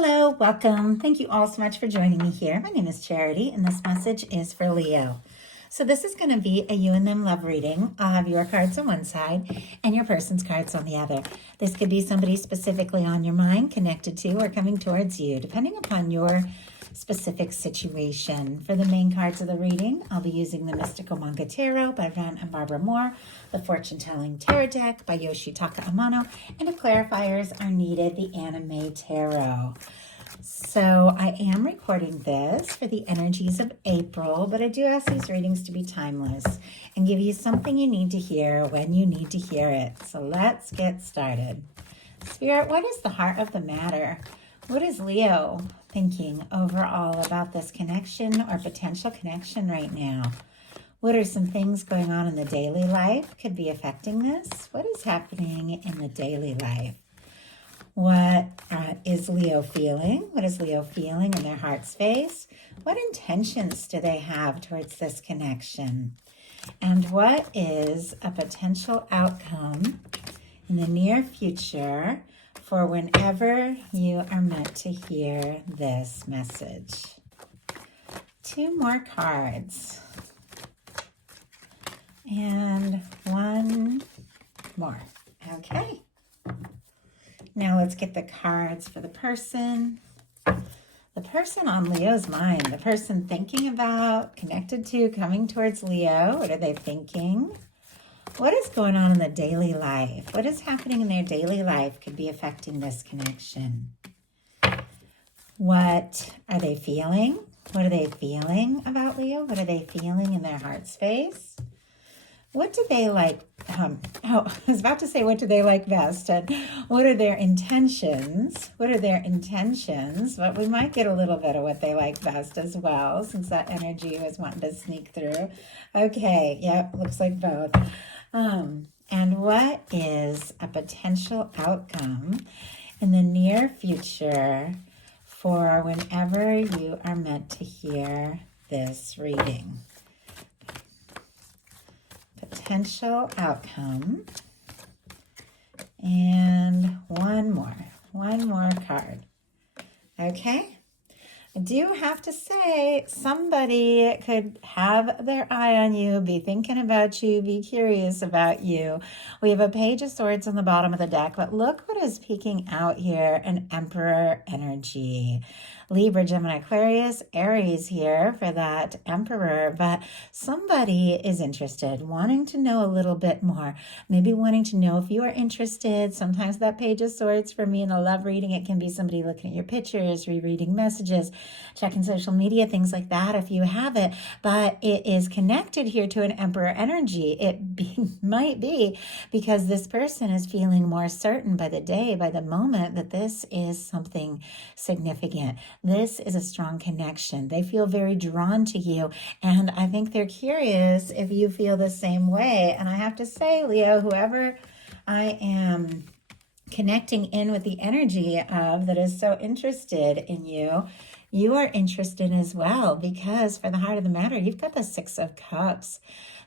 Hello, welcome. Thank you all so much for joining me here. My name is Charity, and this message is for Leo. So this is going to be a you and them love reading. I'll have your cards on one side and your person's cards on the other. This could be somebody specifically on your mind, connected to, or coming towards you, depending upon your specific situation. For the main cards of the reading, I'll be using the Mystical Manga Tarot by Rann and Barbara Moore, the Fortune Telling Tarot Deck by Yoshitaka Amano, and if clarifiers are needed, the Anime Tarot. So I am recording this for the energies of April, but I do ask these readings to be timeless and give you something you need to hear when you need to hear it. So let's get started. Spirit, what is the heart of the matter? What is Leo thinking overall about this connection or potential connection right now? What are some things going on in the daily life could be affecting this? What is happening in the daily life? What is Leo feeling? What is Leo feeling in their heart space? What intentions do they have towards this connection? And what is a potential outcome in the near future for whenever you are meant to hear this message? Two more cards. And one more. Okay. Now let's get the cards for the person. The person on Leo's mind, the person thinking about, connected to, coming towards Leo. What are they thinking? What is going on in the daily life? What is happening in their daily life could be affecting this connection. What are they feeling? What are they feeling about Leo? What are they feeling in their heart space? What do they like? I was about to say, what do they like best? And what are their intentions? What are their intentions? But we might get a little bit of what they like best as well, since that energy was wanting to sneak through. Okay, yep, looks like both. And what is a potential outcome in the near future for whenever you are meant to hear this reading? Potential outcome. And one more card. Okay. I do have to say, somebody could have their eye on you, be thinking about you, be curious about you. We have a Page of Swords on the bottom of the deck, but look what is peeking out here, an Emperor energy. Libra, Gemini, Aquarius, Aries here for that Emperor, but somebody is interested, wanting to know a little bit more, maybe wanting to know if you are interested. Sometimes that Page of Swords for me in a love reading, it can be somebody looking at your pictures, rereading messages, checking social media, things like that if you have it, but it is connected here to an Emperor energy. Might be because this person is feeling more certain by the day, by the moment, that this is something significant. This is a strong connection. They feel very drawn to you, and I think they're curious if you feel the same way. And I have to say, Leo, whoever I am connecting in with the energy of that is so interested in you, you are interested as well, because for the heart of the matter, you've got the Six of Cups,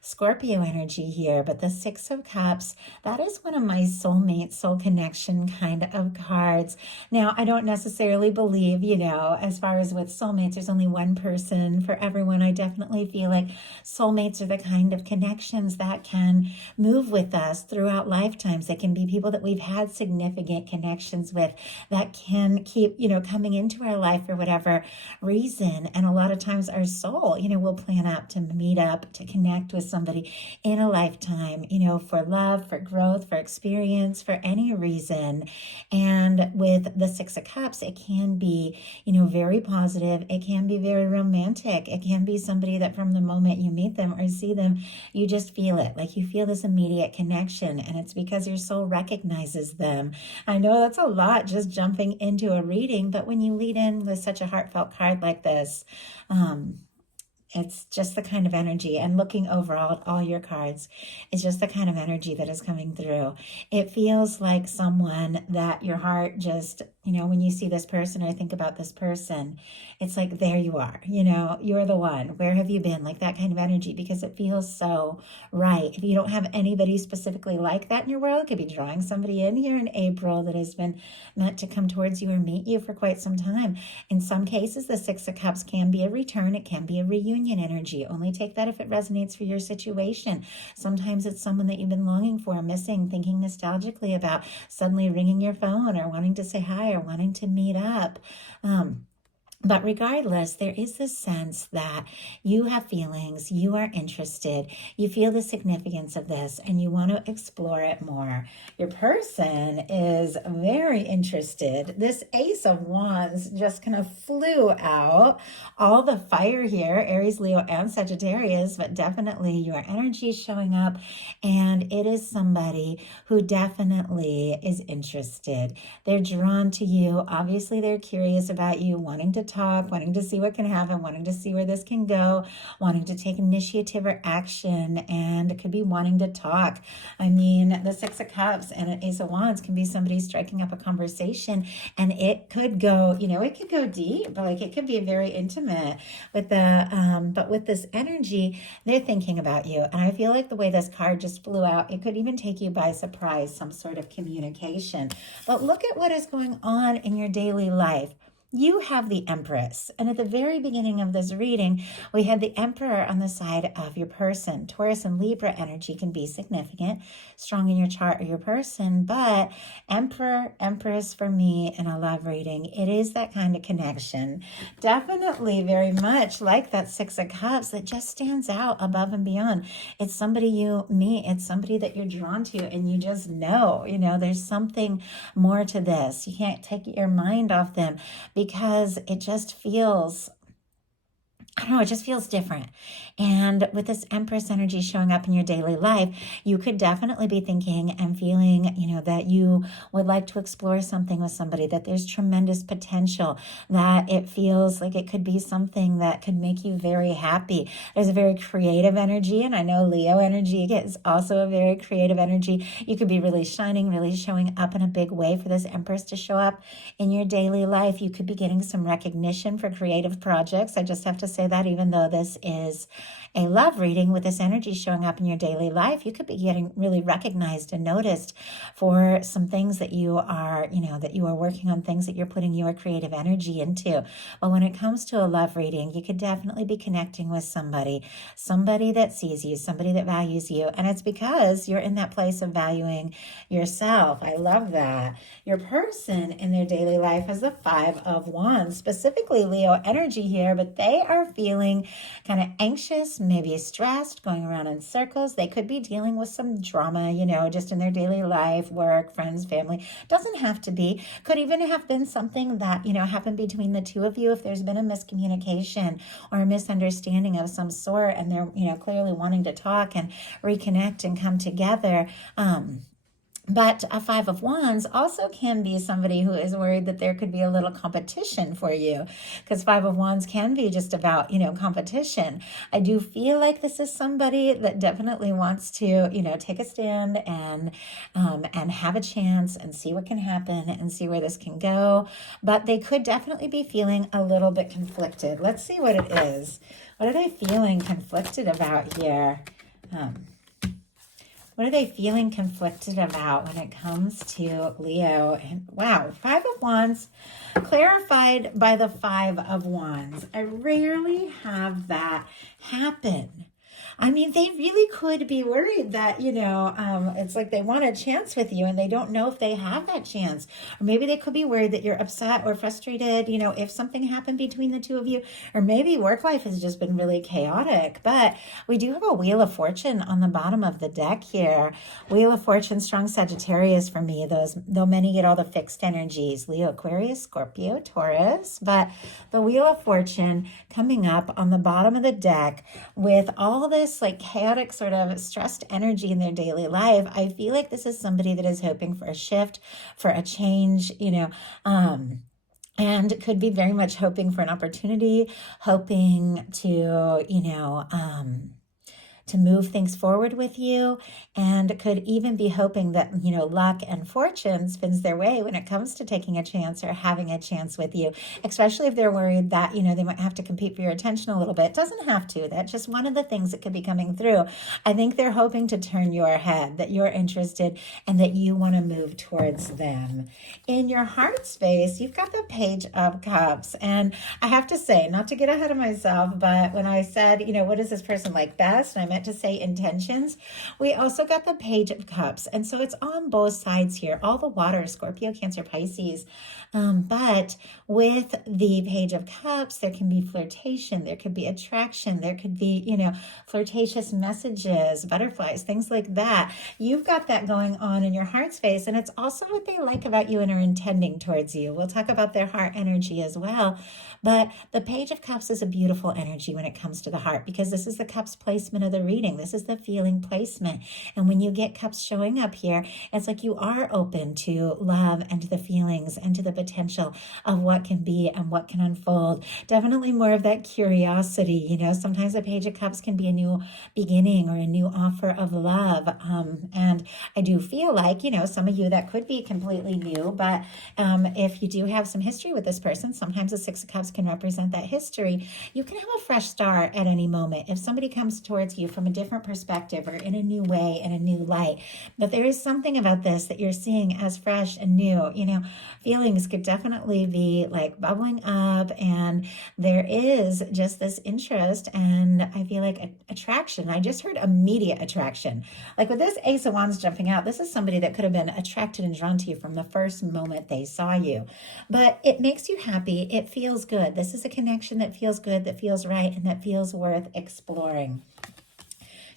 Scorpio energy here, but the Six of Cups, that is one of my soulmate, soul connection kind of cards. Now, I don't necessarily believe, as far as with soulmates, there's only one person for everyone. I definitely feel like soulmates are the kind of connections that can move with us throughout lifetimes. They can be people that we've had significant connections with that can keep, coming into our life for whatever reason. And a lot of times our soul, will plan out to meet up, to connect with somebody in a lifetime, for love, for growth, for experience, for any reason. And with the Six of Cups, it can be, very positive. It can be very romantic. It can be somebody that from the moment you meet them or see them, you just feel it. Like you feel this immediate connection, and it's because your soul recognizes them. I know that's a lot just jumping into a reading, but when you lead in with such a heartfelt card like this, it's just the kind of energy, and looking overall at all your cards, it's just the kind of energy that is coming through. It feels like someone that your heart just you know, when you see this person or think about this person, it's like, there you are, you know, you're the one. Where have you been? Like that kind of energy, because it feels so right. If you don't have anybody specifically like that in your world, it could be drawing somebody in here in April that has been meant to come towards you or meet you for quite some time. In some cases, the Six of Cups can be a return. It can be a reunion energy. Only take that if it resonates for your situation. Sometimes it's someone that you've been longing for, missing, thinking nostalgically about, suddenly ringing your phone or wanting to say hi or wanting to meet up. But regardless, there is this sense that you have feelings, you are interested, you feel the significance of this, and you want to explore it more. Your person is very interested. This Ace of Wands just kind of flew out. All the fire here, Aries, Leo, and Sagittarius, but definitely your energy is showing up, and it is somebody who definitely is interested. They're drawn to you. Obviously, they're curious about you, wanting to talk, wanting to see what can happen, wanting to see where this can go, wanting to take initiative or action, and it could be wanting to talk. I mean, the Six of Cups and an Ace of Wands can be somebody striking up a conversation, and it could go, you know, it could go deep, but like it could be very intimate with but with this energy, they're thinking about you. And I feel like the way this card just flew out, it could even take you by surprise, some sort of communication. But look at what is going on in your daily life. You have the Empress. And at the very beginning of this reading, we had the Emperor on the side of your person. Taurus and Libra energy can be significant, strong in your chart or your person, but Emperor, Empress for me in a love reading, it is that kind of connection. Definitely very much like that Six of Cups that just stands out above and beyond. It's somebody you meet. It's somebody that you're drawn to, and you just know, you know, there's something more to this. You can't take your mind off them, because it just feels, I don't know, it just feels different. And with this Empress energy showing up in your daily life, you could definitely be thinking and feeling, you know, that you would like to explore something with somebody, that there's tremendous potential, that it feels like it could be something that could make you very happy. There's a very creative energy, and I know Leo energy is also a very creative energy. You could be really shining, really showing up in a big way for this Empress to show up in your daily life. You could be getting some recognition for creative projects. I just have to say that even though this is a love reading, with this energy showing up in your daily life, you could be getting really recognized and noticed for some things that you are, you know, that you are working on, things that you're putting your creative energy into. But when it comes to a love reading, you could definitely be connecting with somebody that sees you, somebody that values you. And it's because you're in that place of valuing yourself. I love that. Your person in their daily life has the Five of Wands, specifically Leo energy here, but they are feeling kind of anxious, maybe stressed, going around in circles. They could be dealing with some drama, you know, just in their daily life, work, friends, family. Doesn't have to be. Could even have been something that, you know, happened between the two of you. If there's been a miscommunication or a misunderstanding of some sort, and they're, you know, clearly wanting to talk and reconnect and come together. But a Five of Wands also can be somebody who is worried that there could be a little competition for you, because Five of Wands can be just about, you know, competition. I do feel like this is somebody that definitely wants to, you know, take a stand and have a chance and see what can happen and see where this can go. But they could definitely be feeling a little bit conflicted. Let's see what it is. What are they feeling conflicted about here? What are they feeling conflicted about when it comes to Leo? And wow, Five of Wands clarified by the Five of Wands. I rarely have that happen. I mean, they really could be worried that, you know, it's like they want a chance with you and they don't know if they have that chance. Or maybe they could be worried that you're upset or frustrated, you know, if something happened between the two of you. Or maybe work life has just been really chaotic. But we do have a Wheel of Fortune on the bottom of the deck here. Wheel of Fortune, strong Sagittarius for me. Though many get all the fixed energies, Leo, Aquarius, Scorpio, Taurus. But the Wheel of Fortune coming up on the bottom of the deck with all this like chaotic sort of stressed energy in their daily life. I feel like this is somebody that is hoping for a shift, for a change, you know, and could be very much hoping for an opportunity, hoping to, you know, to move things forward with you, and could even be hoping that, luck and fortune spins their way when it comes to taking a chance or having a chance with you, especially if they're worried that, they might have to compete for your attention a little bit. It doesn't have to. That's just one of the things that could be coming through. I think they're hoping to turn your head, that you're interested and that you want to move towards them. In your heart space, you've got the Page of Cups. And I have to say, not to get ahead of myself, but when I said, what does this person like best? And I meant to say intentions. We also got the Page of Cups. And so it's on both sides here, all the water, Scorpio, Cancer, Pisces. But with the Page of Cups, there can be flirtation, there could be attraction, there could be, flirtatious messages, butterflies, things like that. You've got that going on in your heart space, and it's also what they like about you and are intending towards you. We'll talk about their heart energy as well. But the Page of Cups is a beautiful energy when it comes to the heart, because this is the cups placement of the reading. This is the feeling placement. And when you get cups showing up here, it's like you are open to love and to the feelings and to the potential of what can be and what can unfold. Definitely more of that curiosity. Sometimes the Page of Cups can be a new beginning or a new offer of love. And I do feel like, some of you that could be completely new, but if you do have some history with this person, sometimes the Six of Cups can represent that history. You can have a fresh start at any moment if somebody comes towards you from a different perspective or in a new way, in a new light. But there is something about this that you're seeing as fresh and new. Feelings could definitely be like bubbling up, and there is just this interest, and I feel like attraction. I just heard immediate attraction. Like with this Ace of Wands jumping out, this is somebody that could have been attracted and drawn to you from the first moment they saw you. But it makes you happy. It feels good. This is a connection that feels good, that feels right, and that feels worth exploring.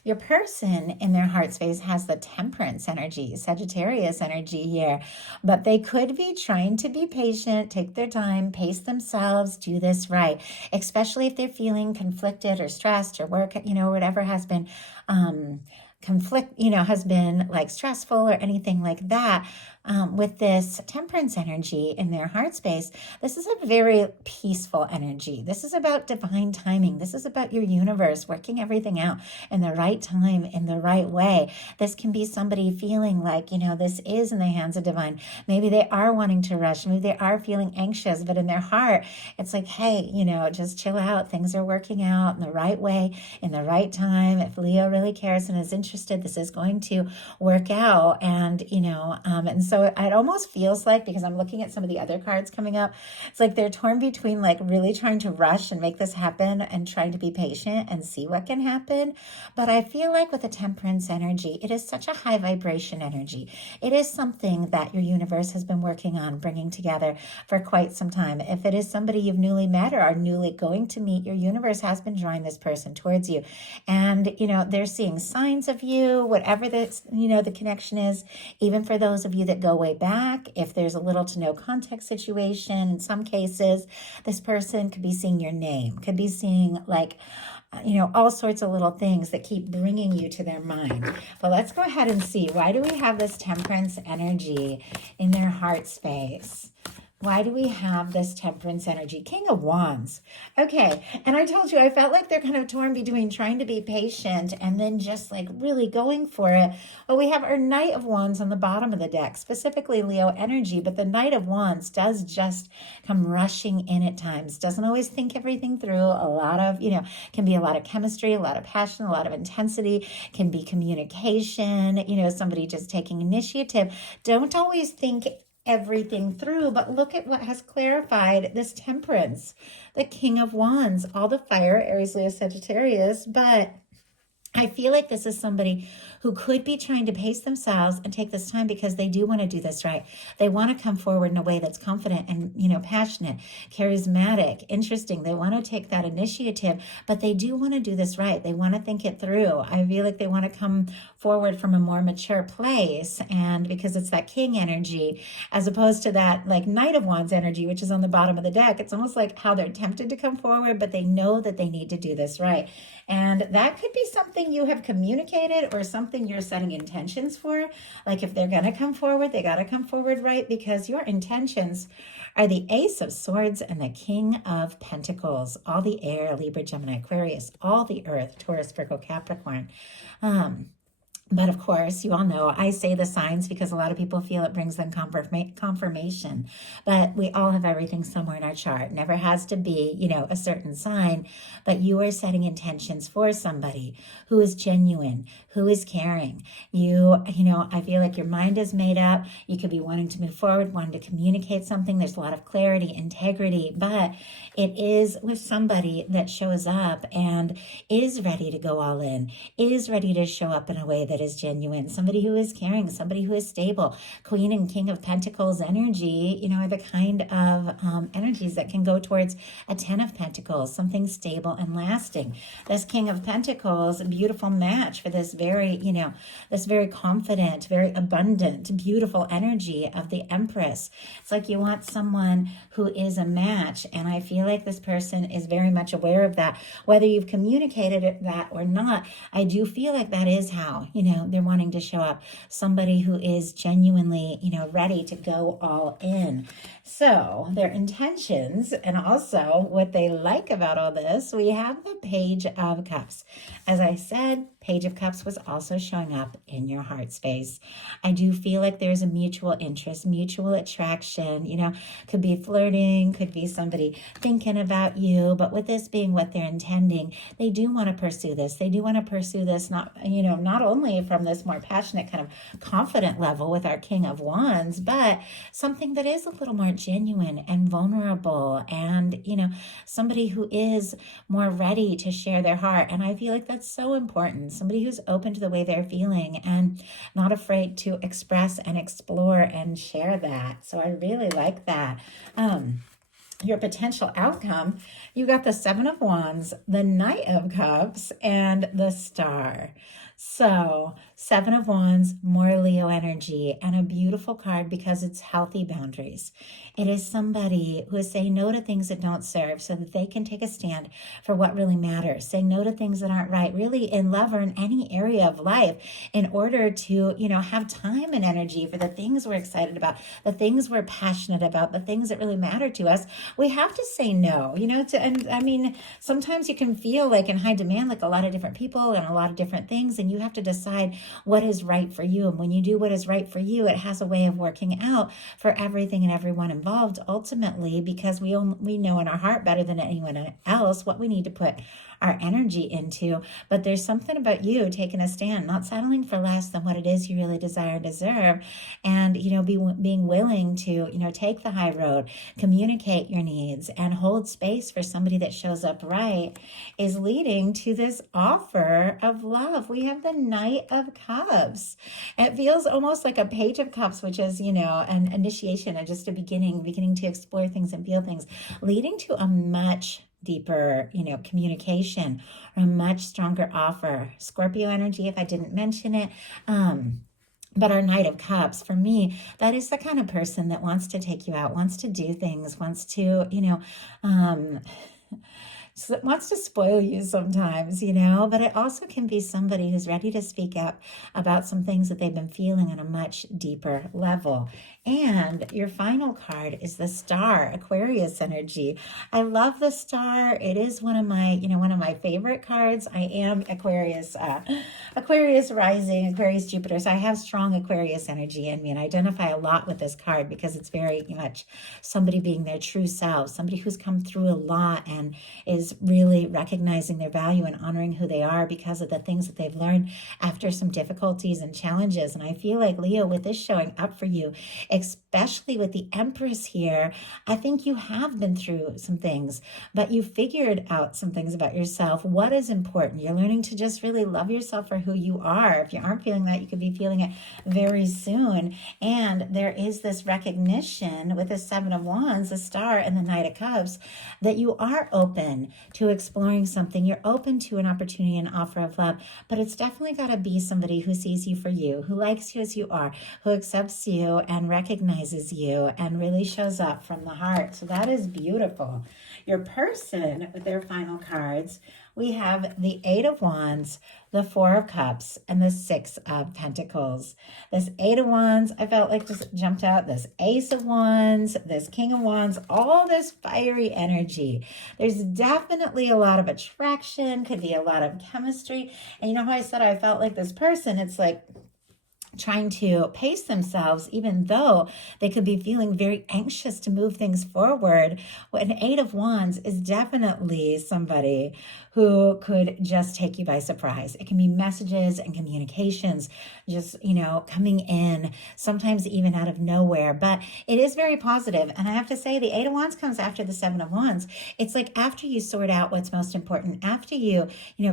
Your person in their heart space has the Temperance energy, Sagittarius energy here, but they could be trying to be patient, take their time, pace themselves, do this right, especially if they're feeling conflicted or stressed or work, whatever has been conflict, has been like stressful or anything like that. With this Temperance energy in their heart space, this is a very peaceful energy. This is about divine timing. This is about your universe working everything out in the right time, in the right way. This can be somebody feeling like, this is in the hands of divine. Maybe they are wanting to rush. Maybe they are feeling anxious, but in their heart, it's like, hey, just chill out. Things are working out in the right way, in the right time. If Leo really cares and is interested, this is going to work out. And, and so it almost feels like, because I'm looking at some of the other cards coming up, it's like they're torn between like really trying to rush and make this happen and trying to be patient and see what can happen. But I feel like with the Temperance energy, it is such a high vibration energy. It is something that your universe has been working on bringing together for quite some time. If it is somebody you've newly met or are newly going to meet, your universe has been drawing this person towards you. And, they're seeing signs of you, whatever the connection is, even for those of you that go way back. If there's a little to no context situation, in some cases, this person could be seeing your name, could be seeing like, all sorts of little things that keep bringing you to their mind. But let's go ahead and see, why do we have this Temperance energy in their heart space? Why do we have this Temperance energy? King of Wands. Okay, and I told you, I felt like they're kind of torn between trying to be patient and then just like really going for it. Well, we have our Knight of Wands on the bottom of the deck, specifically Leo energy, but the Knight of Wands does just come rushing in at times. Doesn't always think everything through. A lot of, can be a lot of chemistry, a lot of passion, a lot of intensity, can be communication, somebody just taking initiative. Don't always think everything through, but look at what has clarified this Temperance, the King of Wands, all the fire, Aries, Leo, Sagittarius. But I feel like this is somebody who could be trying to pace themselves and take this time because they do want to do this right. They want to come forward in a way that's confident and, passionate, charismatic, interesting. They want to take that initiative, but they do want to do this right. They want to think it through. I feel like they want to come forward from a more mature place, and because it's that King energy, as opposed to that like Knight of Wands energy, which is on the bottom of the deck. It's almost like how they're tempted to come forward, but they know that they need to do this right. And that could be something you have communicated or something you're setting intentions for. Like if they're going to come forward, they got to come forward right, because your intentions are the Ace of Swords and the King of Pentacles. All the air, Libra, Gemini, Aquarius, all the earth, Taurus, Virgo, Capricorn. But of course, you all know I say the signs because a lot of people feel it brings them confirmation. But we all have everything somewhere in our chart. Never has to be, a certain sign. But you are setting intentions for somebody who is genuine, who is caring. I feel like your mind is made up. You could be wanting to move forward, wanting to communicate something. There's a lot of clarity, integrity. But it is with somebody that shows up and is ready to go all in, is ready to show up in a way that is genuine, somebody who is caring, somebody who is stable. Queen and King of Pentacles energy, are the kind of energies that can go towards a 10 of Pentacles, something stable and lasting. This King of Pentacles, a beautiful match for this very, this very confident, very abundant, beautiful energy of the Empress. It's like you want someone who is a match, and I feel like this person is very much aware of that. Whether you've communicated that or not, I do feel like that is how, they're wanting to show up. Somebody who is genuinely, ready to go all in. So their intentions and also what they like about all this, we have the Page of Cups. As I said, Page of Cups was also showing up in your heart space. I do feel like there's a mutual interest, mutual attraction, could be flirting, could be somebody thinking about you, but with this being what they're intending, they do want to pursue this. They do want to pursue this, not only from this more passionate kind of confident level with our King of Wands, but something that is a little more genuine and vulnerable and, somebody who is more ready to share their heart. And I feel like that's so important. Somebody who's open to the way they're feeling and not afraid to express and explore and share that. So I really like that. Your potential outcome, you got the Seven of Wands, the Knight of Cups, and the Star. So 7 of Wands, more Leo energy, and a beautiful card because it's healthy boundaries. It is somebody who is saying no to things that don't serve so that they can take a stand for what really matters. Say no to things that aren't right, really in love or in any area of life, in order to, have time and energy for the things we're excited about, the things we're passionate about, the things that really matter to us. We have to say no, sometimes you can feel like in high demand, like a lot of different people and a lot of different things, and you have to decide what is right for you. And when you do what is right for you, it has a way of working out for everything and everyone involved ultimately, because we know in our heart better than anyone else what we need to put our energy into. But there's something about you taking a stand, not settling for less than what it is you really desire and deserve, and being willing to take the high road, communicate your needs, and hold space for somebody that shows up right, is leading to this offer of love. We have the Knight of Cups. It feels almost like a Page of Cups, which is an initiation and just a beginning to explore things and feel things, leading to a much deeper, communication, or a much stronger offer. Scorpio energy, if I didn't mention it. But our Knight of Cups, for me, that is the kind of person that wants to take you out, wants to do things, wants to, wants to spoil you sometimes, but it also can be somebody who's ready to speak up about some things that they've been feeling on a much deeper level. And your final card is the Star, Aquarius energy. I love the Star. It is one of my favorite cards. I am Aquarius rising, Aquarius Jupiter. So I have strong Aquarius energy in me, and I identify a lot with this card because it's very much somebody being their true self, somebody who's come through a lot and is really recognizing their value and honoring who they are because of the things that they've learned after some difficulties and challenges. And I feel like, Leo, with this showing up for you, especially with the Empress here, I think you have been through some things, but you figured out some things about yourself. What is important? You're learning to just really love yourself for who you are. If you aren't feeling that, you could be feeling it very soon. And there is this recognition with the Seven of Wands, the Star, and the Knight of Cups, that you are open to exploring something. You're open to an opportunity and offer of love, but it's definitely got to be somebody who sees you for you, who likes you as you are, who accepts you and recognizes recognizes you and really shows up from the heart. So that is beautiful. Your person, with their final cards, we have the Eight of Wands, the Four of Cups, and the Six of Pentacles. This Eight of Wands, I felt like just jumped out. This Ace of Wands, this King of Wands, all this fiery energy. There's definitely a lot of attraction, could be a lot of chemistry. And you know how I said I felt like this person, it's like trying to pace themselves, even though they could be feeling very anxious to move things forward. An Eight of Wands is definitely somebody who could just take you by surprise. It can be messages and communications just, coming in, sometimes even out of nowhere, but it is very positive. And I have to say, the Eight of Wands comes after the Seven of Wands. It's like after you sort out what's most important, after you,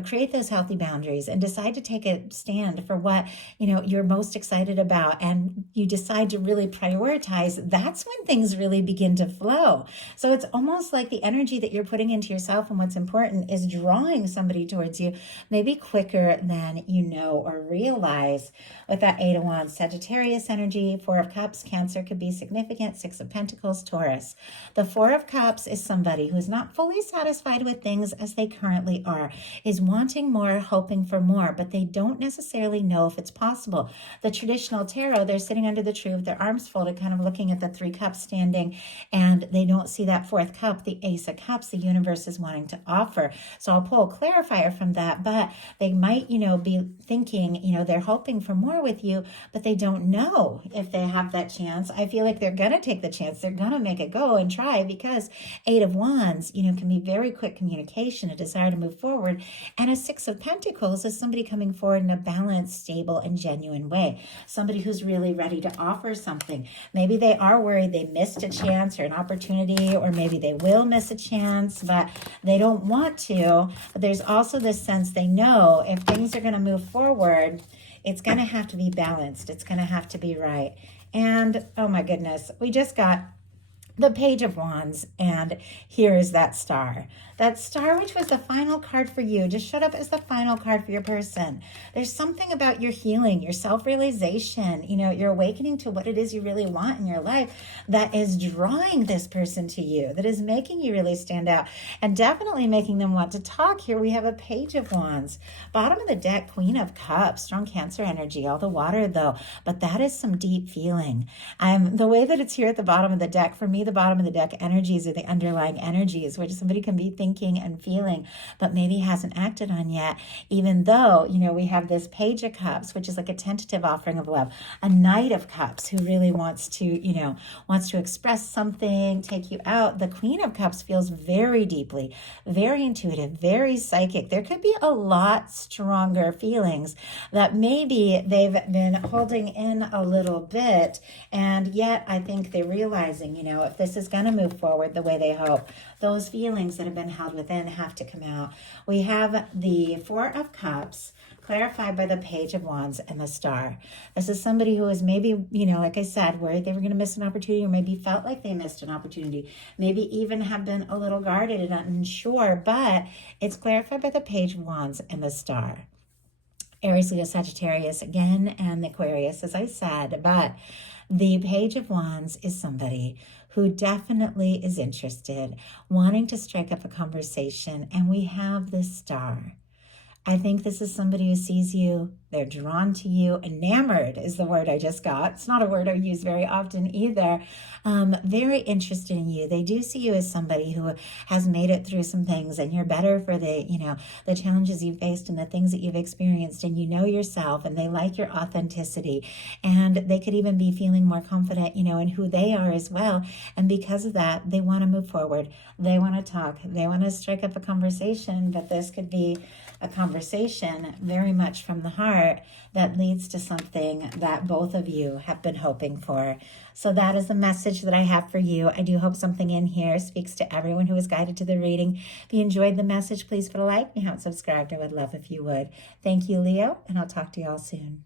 create those healthy boundaries and decide to take a stand for what, you're most excited about, and you decide to really prioritize, that's when things really begin to flow. So it's almost like the energy that you're putting into yourself and what's important is drawing somebody towards you, maybe quicker than you know or realize. With that Eight of Wands, Sagittarius energy, Four of Cups, Cancer could be significant, Six of Pentacles, Taurus. The Four of Cups is somebody who is not fully satisfied with things as they currently are, is wanting more, hoping for more, but they don't necessarily know if it's possible. The traditional tarot, they're sitting under the tree with their arms folded, kind of looking at the Three Cups standing, and they don't see that fourth cup, the Ace of Cups, the universe is wanting to offer. So I'll pull a clarifier from that, but they might, be thinking, they're hoping for more with you, but they don't know if they have that chance. I feel like they're going to take the chance. They're going to make it go and try, because Eight of Wands, can be very quick communication, a desire to move forward. And a Six of Pentacles is somebody coming forward in a balanced, stable, and genuine way. Somebody who's really ready to offer something. Maybe they are worried they missed a chance or an opportunity, or maybe they will miss a chance, but they don't want to. But there's also this sense they know if things are going to move forward, it's going to have to be balanced. It's going to have to be right. And oh my goodness, we just got the Page of Wands, and here is that star. That star, which was the final card for you, just showed up as the final card for your person. There's something about your healing, your self-realization, your awakening to what it is you really want in your life that is drawing this person to you, that is making you really stand out, and definitely making them want to talk. Here we have a Page of Wands. Bottom of the deck, Queen of Cups, strong Cancer energy, all the water though, but that is some deep feeling. The way that it's here at the bottom of the deck, for me, the bottom of the deck energies are the underlying energies, which somebody can be thinking and feeling, but maybe hasn't acted on yet, even though, we have this Page of Cups, which is like a tentative offering of love, a Knight of Cups who really wants to express something, take you out. The Queen of Cups feels very deeply, very intuitive, very psychic. There could be a lot stronger feelings that maybe they've been holding in a little bit, and yet I think they're realizing, if this is going to move forward the way they hope, those feelings that have been held within have to come out. We have the Four of Cups, clarified by the Page of Wands and the Star. This is somebody who is maybe, like I said, worried they were going to miss an opportunity, or maybe felt like they missed an opportunity, maybe even have been a little guarded and unsure, but it's clarified by the Page of Wands and the Star. Aries, Leo, Sagittarius again, and the Aquarius, as I said, but the Page of Wands is somebody who definitely is interested, wanting to strike up a conversation, and we have this Star. I think this is somebody who sees you, they're drawn to you. Enamored is the word I just got. It's not a word I use very often either. Very interested in you. They do see you as somebody who has made it through some things, and you're better for the challenges you've faced and the things that you've experienced, and you know yourself, and they like your authenticity, and they could even be feeling more confident, in who they are as well. And because of that, they want to move forward. They want to talk. They want to strike up a conversation, but this could be a conversation very much from the heart that leads to something that both of you have been hoping for. So that is the message that I have for you. I do hope something in here speaks to everyone who was guided to the reading. If you enjoyed the message, please put a like. If you haven't subscribed, I would love if you would. Thank you, Leo, and I'll talk to you all soon.